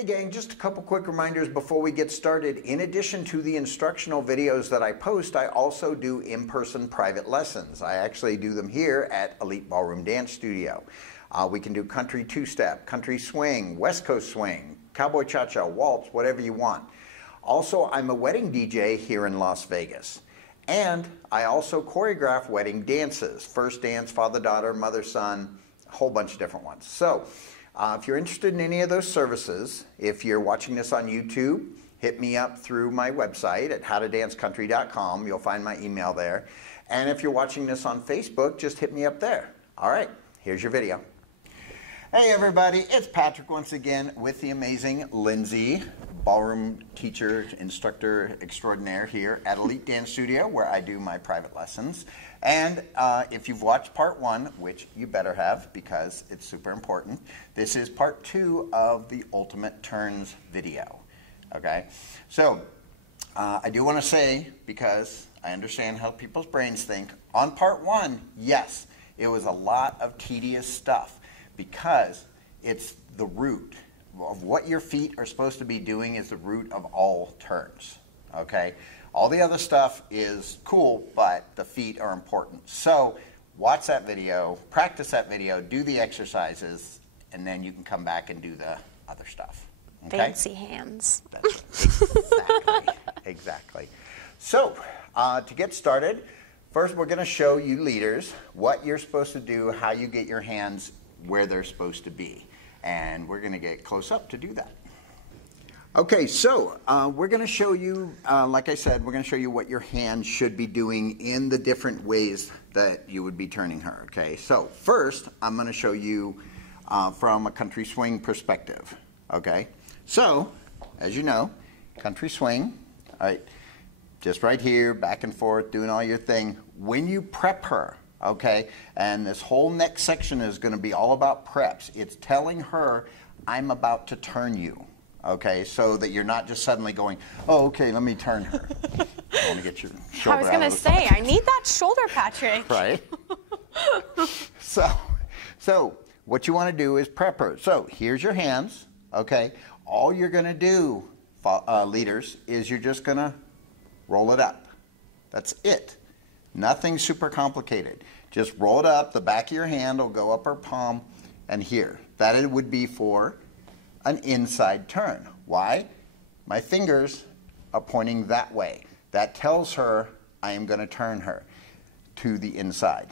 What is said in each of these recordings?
Hey gang, just a couple quick reminders before we get started. In addition to the instructional videos that I post, I also do in-person private lessons. I actually do them here at Elite Ballroom Dance Studio. We can do country two-step, country swing, West Coast swing, cowboy cha-cha, waltz, whatever you want. Also, I'm a wedding DJ here in Las Vegas. And I also choreograph wedding dances, first dance, father-daughter, mother-son, a whole bunch of different ones. So, if you're interested in any of those services, if you're watching this on YouTube, hit me up through my website at howtodancecountry.com. You'll find my email there. And if you're watching this on Facebook, just hit me up there. All right, here's your video. Hey everybody, it's Patrick once again with the amazing Lindsay, ballroom teacher, instructor extraordinaire here at Elite Dance Studio, where I do my private lessons. And if you've watched part one, which you better have because it's super important, this is part two of the Ultimate Turns video. Okay, so I do want to say, because I understand how people's brains think, on part one, yes, it was a lot of tedious stuff because it's the root of what your feet are supposed to be doing is the root of all turns. Okay? All the other stuff is cool, but the feet are important. So watch that video, practice that video, do the exercises, and then you can come back and do the other stuff. Okay? Fancy hands. That's exactly. Exactly. So to get started, first we're going to show you leaders what you're supposed to do, how you get your hands where they're supposed to be. And we're going to get close up to do that. Okay, so we're going to show you, like I said, we're going to show you what your hands should be doing in the different ways that you would be turning her. Okay, so first I'm going to show you from a country swing perspective. Okay, so as you know, country swing, all right, just right here, back and forth, doing all your thing. When you prep her, okay, and this whole next section is going to be all about preps. It's telling her, I'm about to turn you, okay, so that you're not just suddenly going, oh, okay, let me turn her. I want to get your shoulder I was going to say, I need that shoulder, Patrick. Right? So what you want to do is prep her. So here's your hands, okay. All you're going to do, leaders, is you're just going to roll it up. That's it. Nothing super complicated. Just roll it up. The back of your hand will go up her palm and here. That it would be for an inside turn. Why? My fingers are pointing that way. That tells her I am going to turn her to the inside.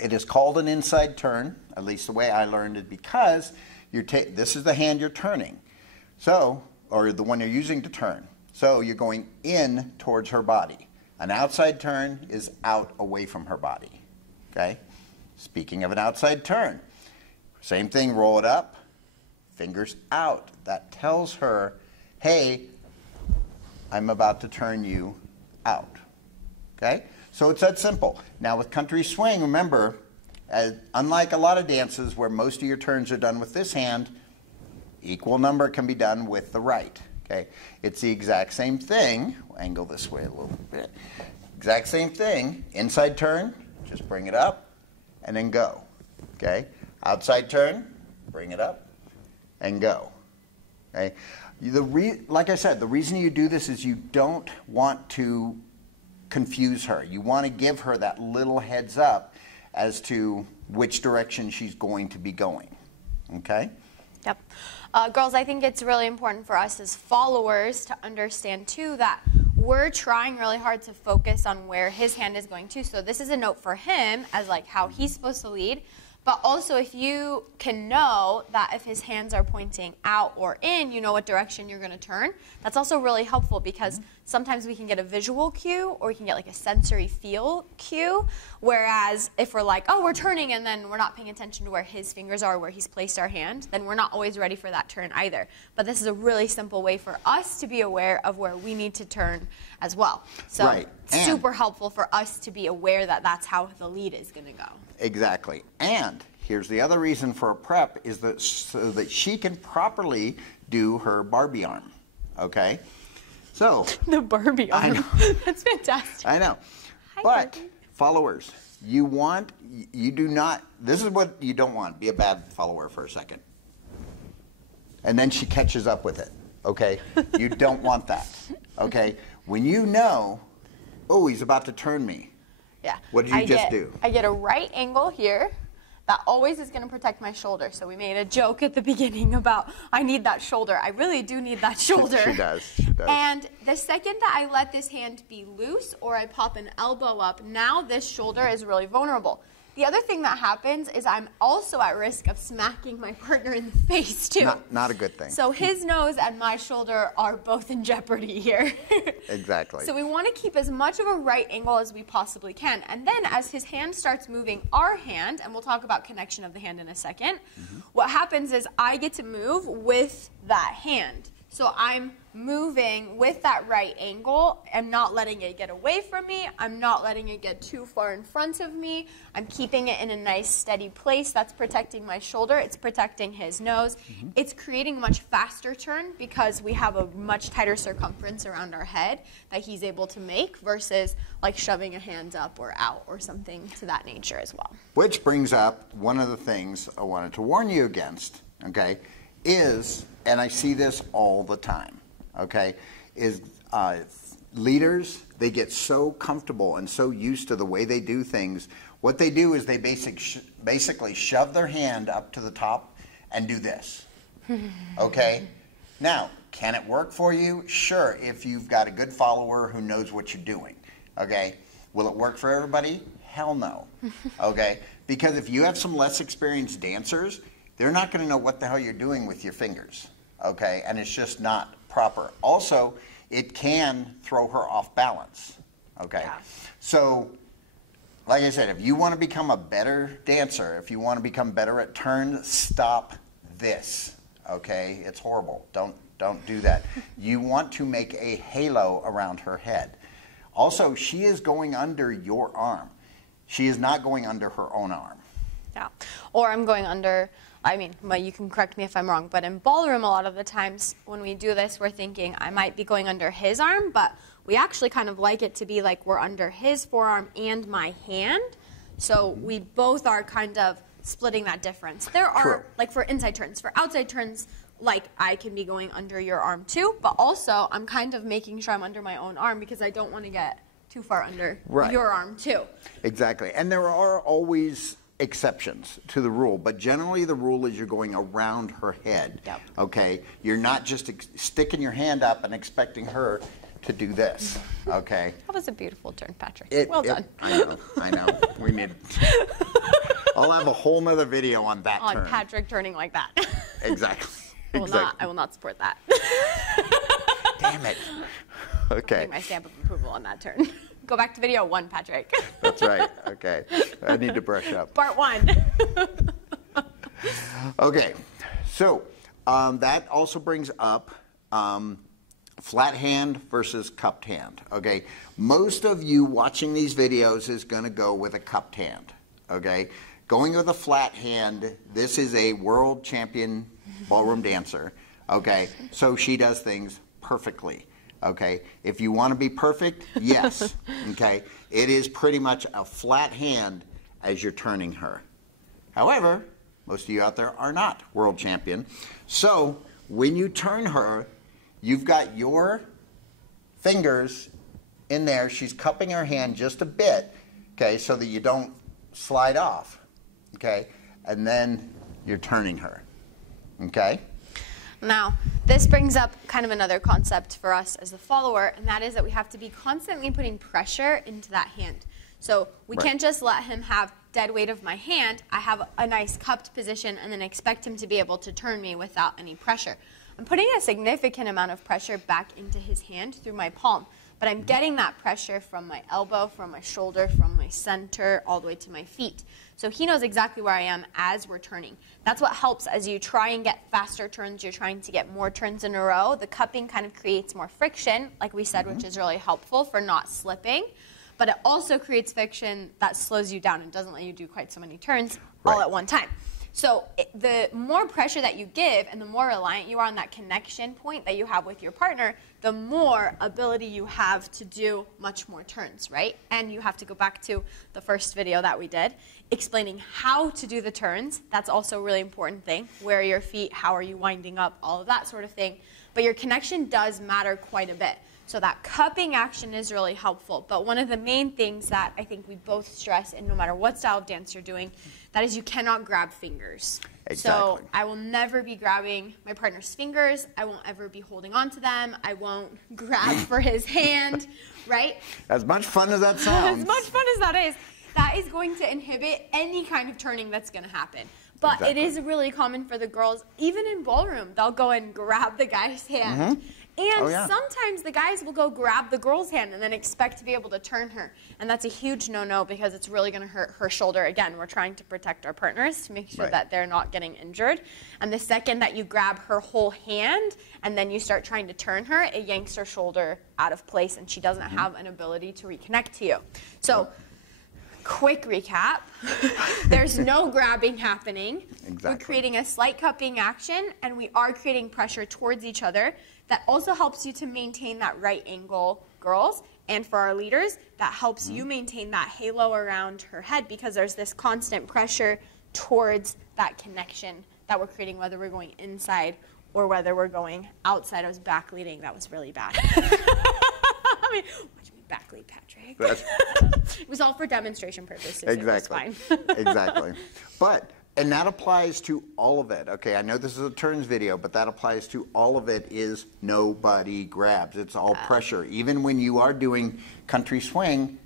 It is called an inside turn, at least the way I learned it, because this is the hand you're turning, so, or the one you're using to turn. So you're going in towards her body. An outside turn is out away from her body. Okay? Speaking of an outside turn, same thing, roll it up, fingers out. That tells her, hey, I'm about to turn you out. Okay? So it's that simple. Now with country swing, remember, unlike a lot of dances where most of your turns are done with this hand, equal number can be done with the right. Okay, it's the exact same thing. We'll angle this way a little bit. Exact same thing. Inside turn, just bring it up and then go. Okay, outside turn, bring it up and go. Okay, like I said, the reason you do this is you don't want to confuse her. You want to give her that little heads up as to which direction she's going to be going. Okay. Yep. Girls, I think it's really important for us as followers to understand, too, that we're trying really hard to focus on where his hand is going to. So this is a note for him as, like, how he's supposed to lead. But also, if you can know that if his hands are pointing out or in, you know what direction you're going to turn. That's also really helpful because sometimes we can get a visual cue or we can get like a sensory feel cue. Whereas if we're like, oh, we're turning and then we're not paying attention to where his fingers are, where he's placed our hand, then we're not always ready for that turn either. But this is a really simple way for us to be aware of where we need to turn as well. So super helpful for us to be aware that that's how the lead is going to go. Exactly. And here's the other reason for a prep is that so that she can properly do her Barbie arm. Okay? So the Barbie arm. I know. That's fantastic. I know. Hi, but Barbie. followers, you do not, this is what you don't want. Be a bad follower for a second. and then she catches up with it, okay? You don't want that, okay? When you know, oh, he's about to turn me. Yeah. What did you just do? I get a right angle here. That always is going to protect my shoulder. So we made a joke at the beginning about I need that shoulder. I really do need that shoulder. She does. She does. And the second that I let this hand be loose or I pop an elbow up, now this shoulder is really vulnerable. The other thing that happens is I'm also at risk of smacking my partner in the face too. Not a good thing. So his nose and my shoulder are both in jeopardy here. Exactly. So we want to keep as much of a right angle as we possibly can. And then as his hand starts moving our hand, and we'll talk about connection of the hand in a second, what happens is I get to move with that hand. So I'm moving with that right angle. I'm not letting it get away from me. I'm not letting it get too far in front of me. I'm keeping it in a nice steady place. That's protecting my shoulder. It's protecting his nose. It's creating a much faster turn because we have a much tighter circumference around our head that he's able to make versus like shoving a hand up or out or something to that nature as well. Which brings up one of the things I wanted to warn you against, okay, is, and I see this all the time, okay, is leaders, they get so comfortable and so used to the way they do things. What they do is they basically shove their hand up to the top and do this, okay? Now, can it work for you? Sure, if you've got a good follower who knows what you're doing, okay? Will it work for everybody? Hell no, okay? Because if you have some less experienced dancers, they're not going to know what the hell you're doing with your fingers, okay? And it's just not proper. Also, it can throw her off balance, okay? Yeah. So, like I said, if you want to become a better dancer, if you want to become better at turns, stop this, okay? It's horrible. Don't do that. You want to make a halo around her head. Also, she is going under your arm. She is not going under her own arm. Yeah. Or I'm going under, I mean, you can correct me if I'm wrong, but in ballroom a lot of the times when we do this, we're thinking I might be going under his arm, but we actually kind of like it to be like we're under his forearm and my hand. So we both are kind of splitting that difference. There are, True. like for inside turns, for outside turns, like I can be going under your arm too, but also I'm kind of making sure I'm under my own arm because I don't want to get too far under your arm too. Exactly. And there are always exceptions to the rule, but generally the rule is you're going around her head. Yep. Okay? You're not just sticking your hand up and expecting her to do this. Okay? That was a beautiful turn, Patrick. Well done. I know. We need. I'll have a whole nother video on that On turn. Patrick turning like that. Exactly. I will not support that. Damn it. Okay. Give my stamp of approval on that turn. Go back to video 1, Patrick. That's right. Okay. I need to brush up. Part 1. Okay. So that also brings up flat hand versus cupped hand. Okay. Most of you watching these videos is going to go with a cupped hand. Okay. Going with a flat hand, this is a world champion ballroom dancer. Okay. So she does things perfectly. Okay, if you want to be perfect, yes. Okay, it is pretty much a flat hand as you're turning her. However, most of you out there are not world champion. So when you turn her, you've got your fingers in there. She's cupping her hand just a bit, okay, so that you don't slide off. Okay, and then you're turning her. Okay. Now, this brings up kind of another concept for us as a follower, and that is that we have to be constantly putting pressure into that hand. So we can't just let him have dead weight of my hand. I have a nice cupped position and then expect him to be able to turn me without any pressure. I'm putting a significant amount of pressure back into his hand through my palm, but I'm getting that pressure from my elbow, from my shoulder, from my center, all the way to my feet. So he knows exactly where I am as we're turning. That's what helps as you try and get faster turns, you're trying to get more turns in a row. The cupping kind of creates more friction, like we said, which is really helpful for not slipping. But it also creates friction that slows you down and doesn't let you do quite so many turns all at one time. So the more pressure that you give and the more reliant you are on that connection point that you have with your partner, the more ability you have to do much more turns, right? And you have to go back to the first video that we did, explaining how to do the turns. That's also a really important thing. Where are your feet? How are you winding up? All of that sort of thing. But your connection does matter quite a bit. So that cupping action is really helpful. But one of the main things that I think we both stress, and no matter what style of dance you're doing, that is you cannot grab fingers. Exactly. So I will never be grabbing my partner's fingers. I won't ever be holding on to them. I won't grab for his hand, right? As much fun as that sounds. As much fun as that is going to inhibit any kind of turning that's going to happen. But Exactly. it is really common for the girls, even in ballroom, they'll go and grab the guy's hand. And sometimes the guys will go grab the girl's hand and then expect to be able to turn her. And that's a huge no-no because it's really going to hurt her shoulder. Again, we're trying to protect our partners to make sure that they're not getting injured. And the second that you grab her whole hand and then you start trying to turn her, it yanks her shoulder out of place and she doesn't have an ability to reconnect to you. So, quick recap. There's no grabbing happening. Exactly. We're creating a slight cupping action and we are creating pressure towards each other. That also helps you to maintain that right angle, girls. And for our leaders, that helps you maintain that halo around her head because there's this constant pressure towards that connection that we're creating, whether we're going inside or whether we're going outside. I was back leading. That was really bad. I mean, what do you mean back lead, Patrick? It was all for demonstration purposes. Exactly. It was fine. Exactly. And that applies to all of it. Okay, I know this is a turns video, but that applies to all of it is nobody grabs. It's all pressure. Even when you are doing country swing,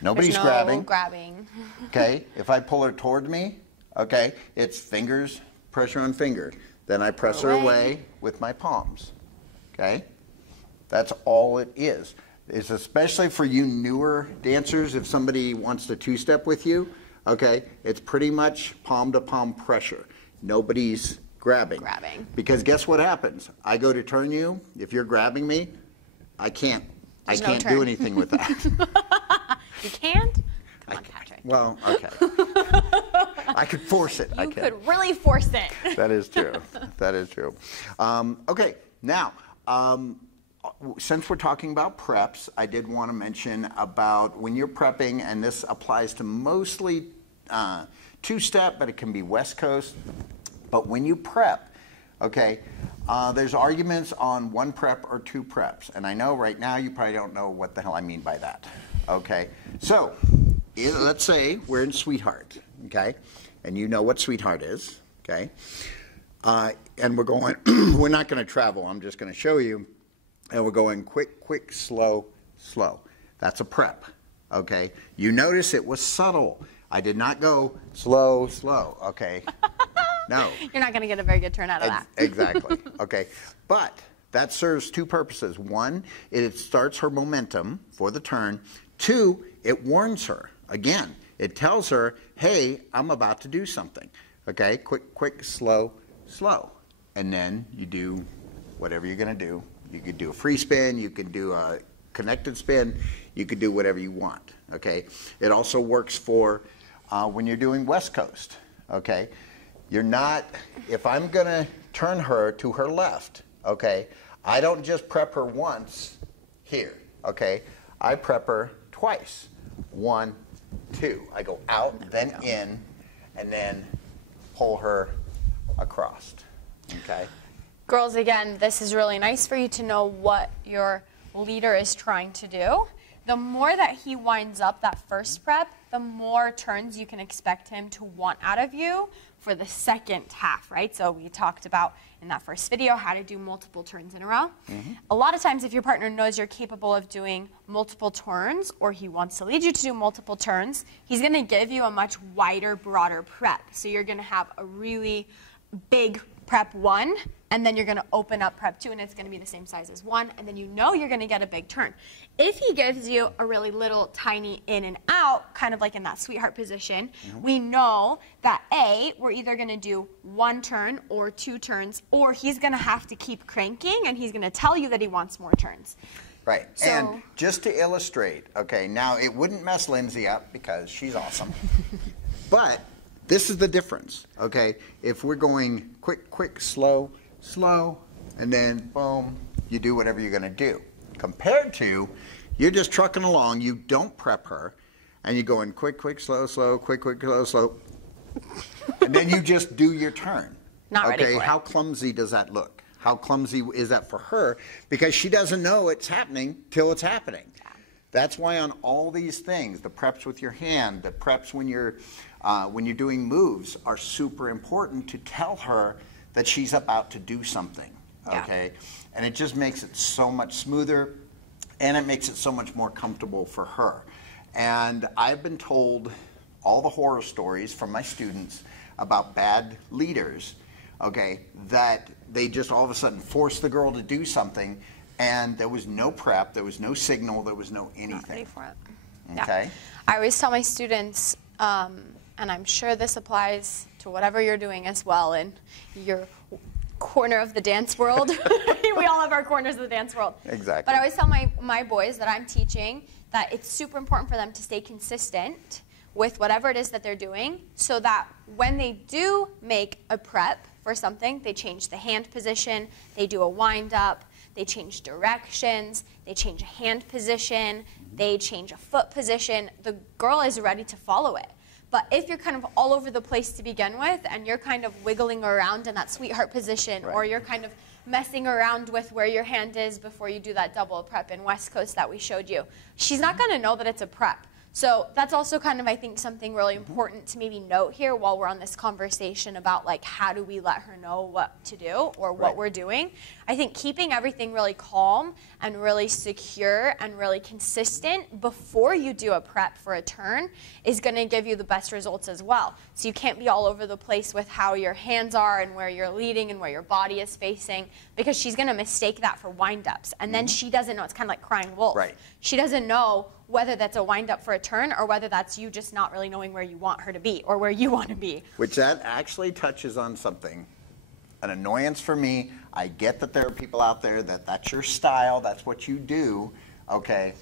nobody's There's no grabbing. Okay, if I pull her toward me, okay, it's fingers, pressure on finger. Then I press her away with my palms. Okay, that's all it is. It's especially for you newer dancers, if somebody wants to two-step with you, okay, it's pretty much palm-to-palm pressure. Nobody's grabbing. Because guess what happens? I go to turn you. If you're grabbing me, I can't do anything with that. You can't? Come on, Patrick. Well, okay. I could force it. You could really force it. That is true. That is true. Okay, now, since we're talking about preps, I did want to mention about when you're prepping, and this applies to mostly two-step, but it can be West Coast. But when you prep, okay, there's arguments on one prep or two preps. And I know right now you probably don't know what the hell I mean by that. Okay, so let's say we're in Sweetheart, okay, and you know what Sweetheart is, okay, and we're going, we're not going to travel, I'm just going to show you. And we're going quick, quick, slow, slow. That's a prep, okay? You notice it was subtle. I did not go slow, slow, okay? No. You're not going to get a very good turn out of that. Exactly, okay? But that serves two purposes. One, it starts her momentum for the turn. Two, it warns her. Again, it tells her, hey, I'm about to do something, okay? Quick, quick, slow, slow. And then you do whatever you're going to do. You could do a free spin, you could do a connected spin, you could do whatever you want, okay? It also works for when you're doing West Coast, okay? You're not, if I'm gonna turn her to her left, okay, I don't just prep her once here, okay? I prep her twice. 1, 2. I go out, then in, and then pull her across, okay? Girls, again, this is really nice for you to know what your leader is trying to do. The more that he winds up that first prep, the more turns you can expect him to want out of you for the second half, right? So we talked about in that first video how to do multiple turns in a row. A lot of times if your partner knows you're capable of doing multiple turns or he wants to lead you to do multiple turns, he's going to give you a much wider, broader prep. So you're going to have a really big prep 1, and then you're going to open up prep 2, and it's going to be the same size as 1, and then you know you're going to get a big turn. If he gives you a really little tiny in and out, kind of like in that Sweetheart position, we know that A, we're either going to do 1 turn or 2 turns, or he's going to have to keep cranking, and he's going to tell you that he wants more turns. Right, so, and just to illustrate, okay, now it wouldn't mess Lindsay up because she's awesome, but this is the difference, okay? If we're going quick, quick, slow, slow, and then boom, you do whatever you're gonna do. Compared to, you're just trucking along, you don't prep her, and you're going quick, quick, slow, slow, quick, quick, slow, slow, and then you just do your turn. Not ready for it. How clumsy does that look? How clumsy is that for her? Because she doesn't know it's happening till it's happening. That's why on all these things, the preps with your hand, the preps when you're doing moves are super important to tell her that she's about to do something, okay? And it just makes it so much smoother, and it makes it so much more comfortable for her. And I've been told all the horror stories from my students about bad leaders, okay, that they just all of a sudden force the girl to do something, and there was no prep, there was no signal, there was no anything. Not ready for it. Okay. I always tell my students, and I'm sure this applies to whatever you're doing as well in your corner of the dance world. We all have our corners of the dance world. Exactly. But I always tell my boys that I'm teaching that it's super important for them to stay consistent with whatever it is that they're doing, so that when they do make a prep for something, they change the hand position, they do a wind up, they change directions, they change a hand position, they change a foot position. The girl is ready to follow it. But if you're kind of all over the place to begin with, and you're kind of wiggling around in that sweetheart position, or you're kind of messing around with where your hand is before you do that double prep in West Coast that we showed you, she's not going to know that it's a prep. So that's also kind of, I think, something really important to maybe note here while we're on this conversation about, like, how do we let her know what to do or what we're doing. I think keeping everything really calm and really secure and really consistent before you do a prep for a turn is going to give you the best results as well. So you can't be all over the place with how your hands are and where you're leading and where your body is facing, because she's going to mistake that for wind-ups. And then she doesn't know. It's kind of like crying wolf. Right. She doesn't know whether that's a wind-up for a turn or whether that's you just not really knowing where you want her to be or where you want to be. Which that actually touches on something, an annoyance for me. I get that there are people out there that that's your style, that's what you do, okay,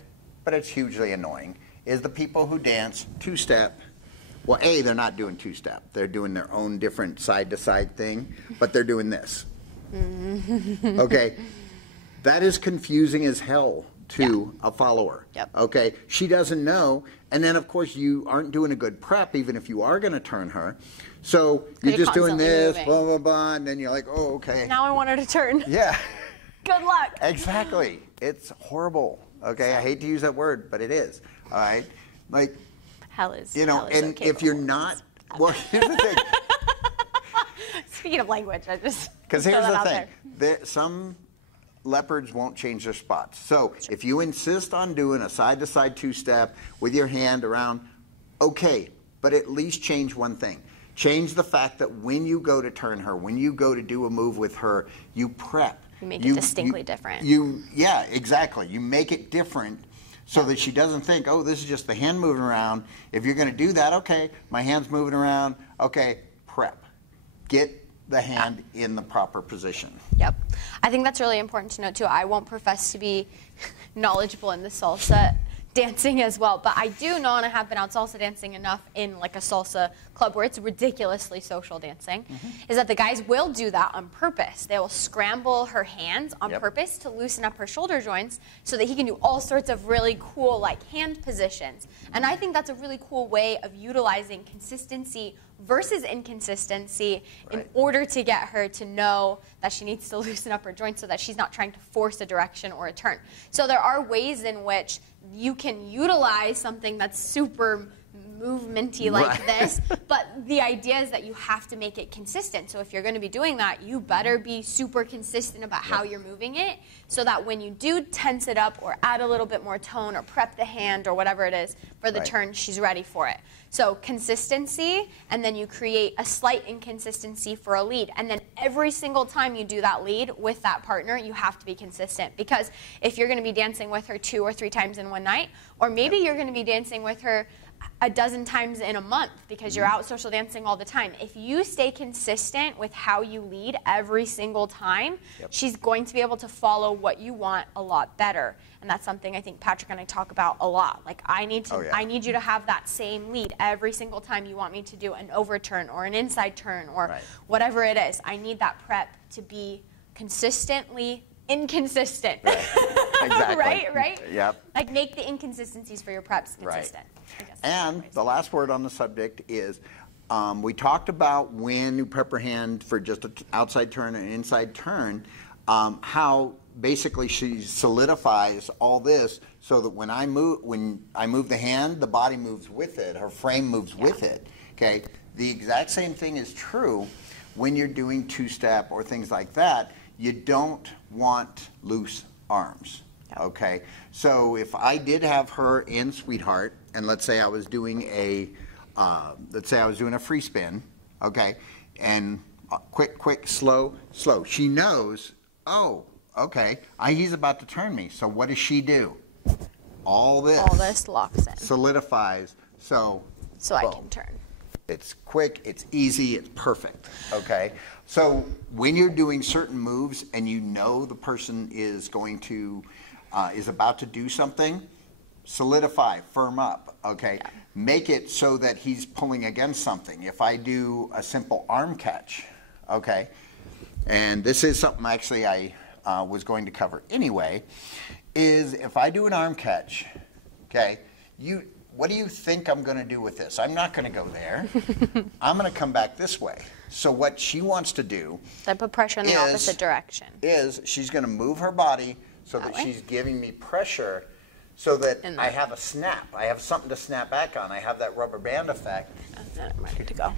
but it's hugely annoying, is the people who dance two-step. Well, A, they're not doing two-step. They're doing their own different side-to-side thing, but they're doing this. Okay, that is confusing as hell to a follower. Okay, she doesn't know, and then of course you aren't doing a good prep even if you are going to turn her, so you're just doing this, blah blah blah, and then you're like, oh, okay, now I want her to turn. Yeah. Good luck. Exactly. It's horrible. Okay, I hate to use that word, but it is. All right, like, hell is, you know, and okay, if you're not, well, here's the thing. Speaking of language, I just because here's the thing, some leopards won't change their spots. So if you insist on doing a side-to-side two-step with your hand around, okay, but at least change one thing. Change the fact that when you go to turn her, when you go to do a move with her, you prep. You make it distinctly different. Yeah, exactly. You make it different so that she doesn't think, oh, this is just the hand moving around. If you're going to do that, okay, my hand's moving around, okay, prep. Get the hand in the proper position. Yep. I think that's really important to note too. I won't profess to be knowledgeable in the salsa dancing as well, but I do know, and I have been out salsa dancing enough in like a salsa club where it's ridiculously social dancing, is that the guys will do that on purpose. They will scramble her hands on purpose to loosen up her shoulder joints so that he can do all sorts of really cool like hand positions. And I think that's a really cool way of utilizing consistency versus inconsistency in order to get her to know that she needs to loosen up her joints so that she's not trying to force a direction or a turn. So there are ways in which you can utilize something that's super movementy like this, but the idea is that you have to make it consistent. So if you're going to be doing that, you better be super consistent about how you're moving it so that when you do tense it up or add a little bit more tone or prep the hand or whatever it is for the turn, she's ready for it. So consistency, and then you create a slight inconsistency for a lead. And then every single time you do that lead with that partner, you have to be consistent. Because if you're going to be dancing with her 2 or 3 times in one night, or maybe you're going to be dancing with her a dozen times in a month because you're out social dancing all the time. If you stay consistent with how you lead every single time, she's going to be able to follow what you want a lot better. And that's something I think Patrick and I talk about a lot. Like, I need you to have that same lead every single time you want me to do an overturn or an inside turn or whatever it is. I need that prep to be consistently inconsistent. Exactly. Right? Yep. Like, make the inconsistencies for your preps consistent. And the last word on the subject is, we talked about when you prep her hand for just an outside turn and an inside turn, how basically she solidifies all this so that when I move the hand, the body moves with it, her frame moves with it. Okay. The exact same thing is true when you're doing two-step or things like that. You don't want loose arms. Okay, so if I did have her in Sweetheart, and let's say I was doing a free spin, okay, and quick, slow, she knows, oh, okay, he's about to turn me. So what does she do? All this locks in, solidifies. So I can turn. It's quick, it's easy, it's perfect, okay? So when you're doing certain moves and you know the person is going to, is about to do something, solidify, firm up, okay? Yeah. Make it so that he's pulling against something. If I do a simple arm catch, okay? And this is something actually I was going to cover anyway, is if I do an arm catch, okay, what do you think I'm going to do with this? I'm not going to go there. I'm going to come back this way. So what she wants to do I put pressure in the opposite direction. Is she's going to move her body so that she's giving me pressure so that I have a snap. I have something to snap back on. I have that rubber band effect. And then I'm ready to go.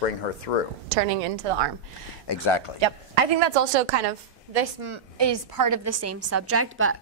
Bring her through. Turning into the arm. Exactly. Yep. I think that's also kind of, this is part of the same subject, but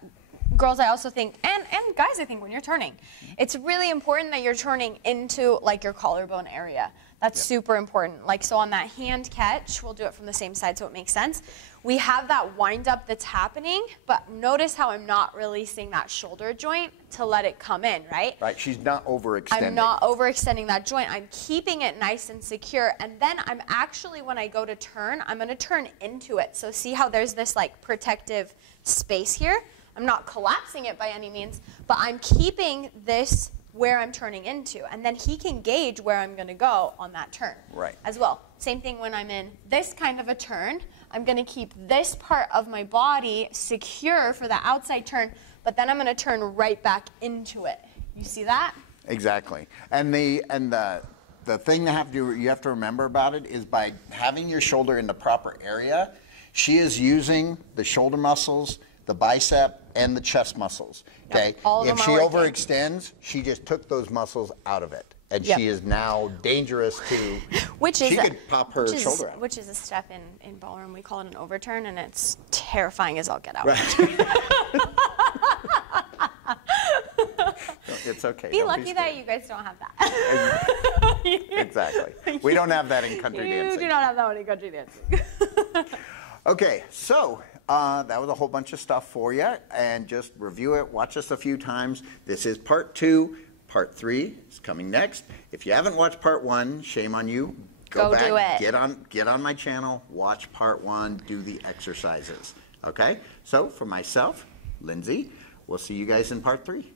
girls, I also think, and guys, I think when you're turning, it's really important that you're turning into like your collarbone area. That's super important. Like, so on that hand catch, we'll do it from the same side so it makes sense. We have that wind up that's happening, but notice how I'm not releasing that shoulder joint to let it come in, right? Right, she's not overextending. I'm not overextending that joint. I'm keeping it nice and secure, and then I'm actually, when I go to turn, I'm gonna turn into it. So see how there's this like protective space here? I'm not collapsing it by any means, but I'm keeping this where I'm turning into, and then he can gauge where I'm going to go on that turn as well. Same thing when I'm in this kind of a turn. I'm going to keep this part of my body secure for the outside turn, but then I'm going to turn right back into it. You see that? Exactly. And the thing that you have to remember about it is by having your shoulder in the proper area, she is using the shoulder muscles, the bicep, and the chest muscles. Okay. If she overextends, she just took those muscles out of it, and she is now dangerous to. She could pop her shoulder out. Which is a step in ballroom. We call it an overturn, and it's terrifying as all get out. Right. It's okay. Be lucky that you guys don't have that. Exactly. We don't have that in country dancing. You do not have that one in country dancing. Okay, so that was a whole bunch of stuff for you, and just review it, watch us a few times. This is part 2. Part 3 is coming next. If you haven't watched part 1, shame on you. Go back, do it. Get on my channel, watch part 1, do the exercises. Okay? So for myself, Lindsay, we'll see you guys in part 3.